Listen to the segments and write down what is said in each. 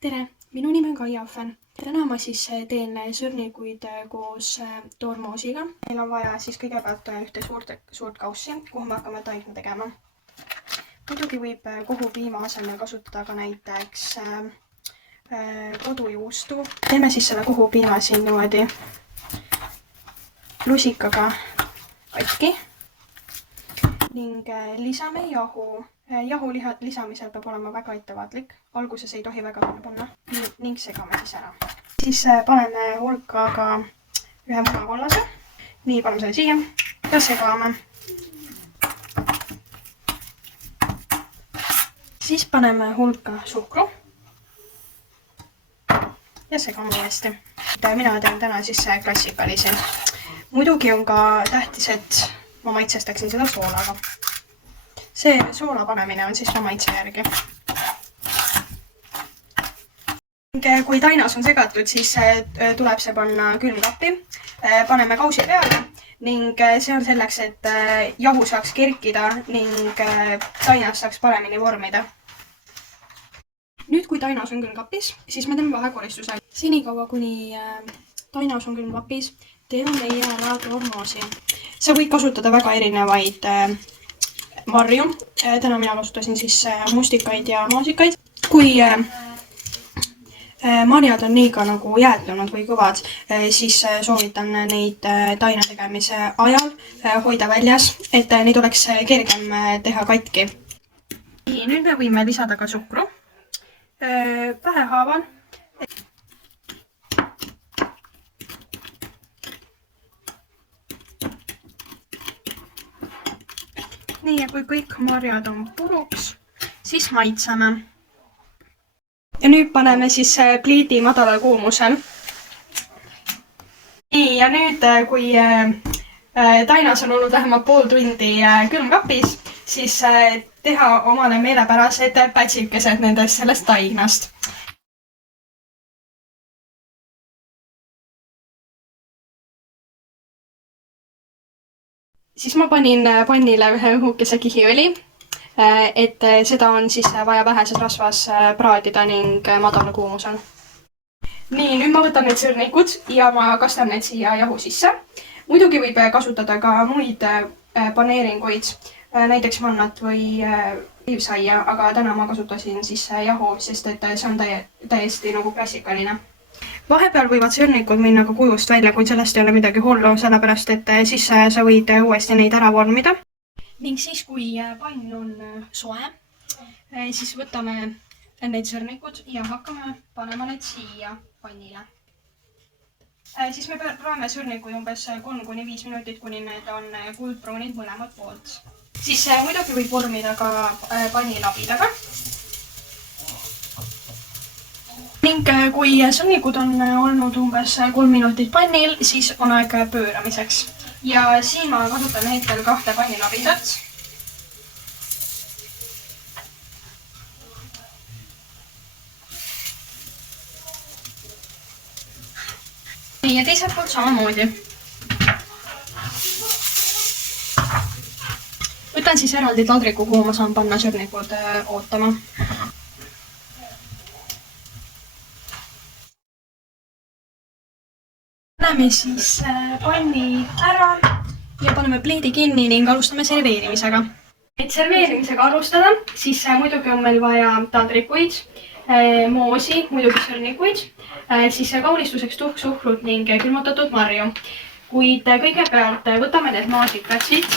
Tere, minu nimi on Kaia Ahven. Täna ma siis teen sõrnikuid koos tormoosiga. Meil on vaja siis kõigepealt ühte suurt kaussi, kuhu me hakkame taigna tegema. Muidugi võib kohupiima asemel kasutada ka näiteks kodujuustu. Teeme siis selle kohupiima siin niimoodi lusikaga katki ning lisame jahu. Jahu lisamisel peab olema väga ettevaatlik. Alguses ei tohi väga palju panna ning segame siis ära. Siis paneme hulka ka ühe munakollase. Nii, paneme selle siia ja segame. Siis paneme hulka suhkru ja segame uuesti. Mina teen täna siis klassikalisi. Muidugi on ka tähtis, et ma maitsestaksin seda soolaga. See soola panemine on siis maitse järgi. Kui tainas on segatud, siis tuleb see panna külmkappi. Paneme kausi peale ning see on selleks, et jahu saaks kerkida ning tainas saaks paremini vormida. Nüüd, kui tainas on külmkapis, siis me teeme vahekoristuse. Senikaua, kuni tainas on külmkapis, teeme meie ära tormoosi. Sa võid kasutada väga erinevaid marju. Täna mina kasutasin siis mustikaid ja maasikaid. Kui marjad on liiga nagu jäätunud või kõvad, siis soovitan neid taina tegemise ajal hoida väljas, et neid oleks kergem teha katki. Nüüd me võime lisada ka suhkru vähehaaval. Nii, ja kui kõik marjad on puruks, siis maitseme. Ja nüüd paneme siis pliidi madalal kuumusel. Nii, ja nüüd, kui tainas on olnud vähemalt pool tundi külmkapis, siis teha omale meelepärased pätsikesed sellest tainast. Siis ma panin pannile ühe õhukese kihiõli, et seda on siis vaja väheses rasvas praadida ning madala kuumusel. Nii, nüüd ma võtan need sõrnikud ja ma kastan need siia jahu sisse. Muidugi võib kasutada ka muid paneeringuid, näiteks mannat või liivsaia, aga täna ma kasutasin siis jahu, sest et see on täiesti nagu klassikaline. Vahepeal võivad sõrnikud minna ka kujust välja, kuid sellest ei ole midagi hullu, sellepärast et siis sa võid uuesti neid ära vormida. Ning siis, kui pann on soe, siis võtame need sõrnikud ja hakkame panema need siia pannile. Siis me praeme sõrnikuid umbes 3–5 minutit, kuni need on kuldpruunid mõlemad poolt. Siis muidugi võib vormida ka panni labidaga. Ning kui sõrnikud on olnud umbes 3 minutit pannil, siis on aeg pööramiseks. Ja siin ma kasutan hetkel 2 pannilabidat. Ja teiselt poolt samamoodi. Võtan siis eraldi taldriku, kuhu ma saan panna sõrnikud ootama. Paneme siis panni ära ja paneme pliidi kinni ning alustame serveerimisega. Et serveerimisega alustada, siis muidugi on meil vaja taldrikuid, moosi, muidugi sõrnikuid, siis kaunistuseks tuhksuhkrut ning külmutatud marju. Kuid kõigepealt võtame need maasikad siit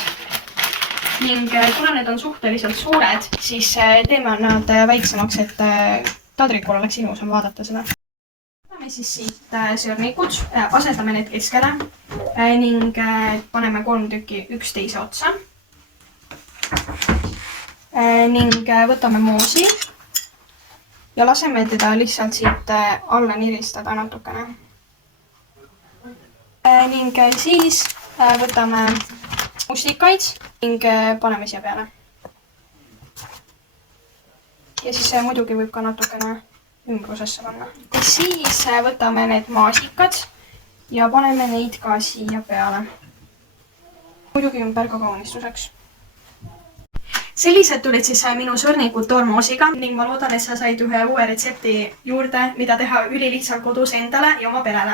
ning kuna need on suhteliselt suured, siis teeme nad väiksemaks, et taldrikul oleks ilusam vaadata seda. Võtame siis siit sõrnikud, asetame need keskele ning paneme 3 tükki üksteise otsa. Ning võtame moosi ja laseme teda lihtsalt siit alla niristada natukene. Ning siis võtame mustikaid ning paneme siia peale. Ja siis muidugi võib ka natukene ümbrusesse panna. Siis võtame need maasikad ja paneme neid ka siia peale. Muidugi ümber ka kaunistuseks. Sellised tulid siis minu sõrnikud toormoosiga ning ma loodan, et sa said ühe uue retsepti juurde, mida teha ülilihtsalt kodus endale ja oma perele.